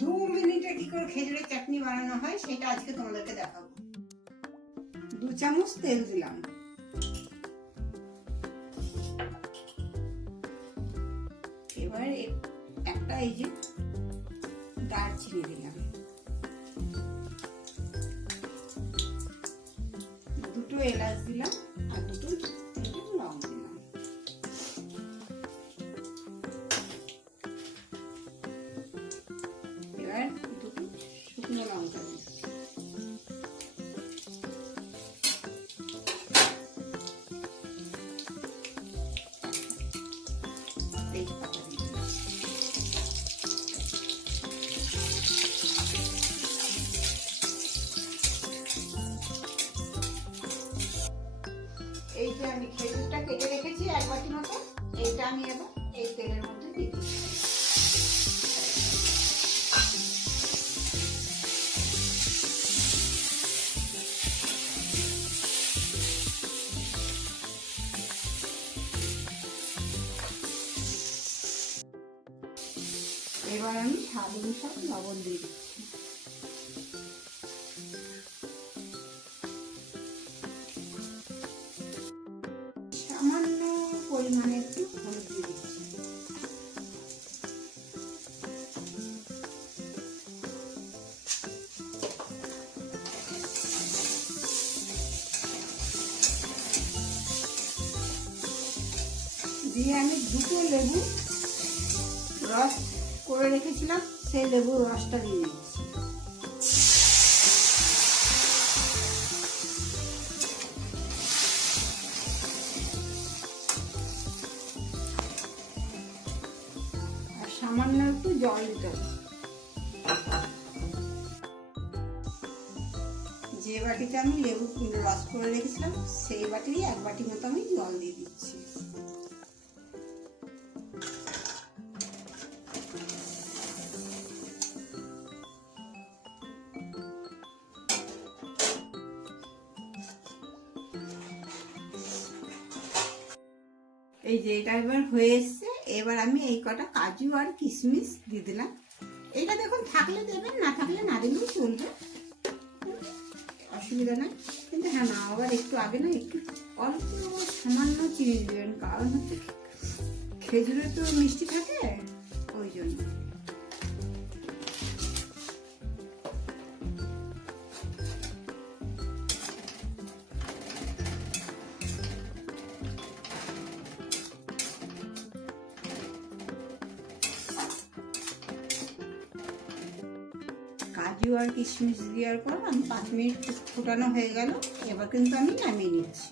2 মিনিটে কি করে খেজুরের চাটনি বানানো হয় সেটা আজকে তোমাদেরকে দেখাবো। 2 চামচ তেল দিলাম, এবার একটা এই যে দারচিনি দিলাম, 2টো এলাচ দিলাম আর 2টো লং দিলাম। এবার 2টো শুকনো লঙ্কা দিলাম, তেজপাতা দিলাম, এই যে আমি খেজুরটা কেটে রেখেছি 1 বাটি মতো, এইটা আমি এবার এই তেলের মধ্যে দিয়ে দিচ্ছি। এবার আমি স্বাদ অনুসারে লবণ দিয়ে দিচ্ছি। সামান্য পরিমাণে একটু হলুদ দিয়ে দিচ্ছি। দিয়ে আমি 2টো লেবু রস করে রেখেছিলাম, সেই লেবুর রসটা দিয়ে দিচ্ছি। আর সামান্য একটু জল দিতে হবে। যে বাটিতে আমি লেবু রস করে রেখেছিলাম সেই বাটিরই 1 বাটি মতো আমি জল দিয়ে দিচ্ছি। এই যে এটা এবার হয়ে এসছে, এবার আমি এই কটা কাজু আর কিশমিশ দিয়ে দিলাম। এটা দেখুন থাকলে দেবেন, না থাকলে না দিলেও চলবে, অসুবিধা নাই। কিন্তু হ্যাঁ না, আবার একটু আগে না একটু অল্প সামান্য চিনি দেবেন, কারণ হচ্ছে খেজুরে তো মিষ্টি থাকে ওই জন্য। কাজু আর কিশমিশ দেওয়ার পর আমি 5 মিনিট ফোটানো হয়ে গেল, এবার কিন্তু আমি নামিয়ে নিচ্ছি।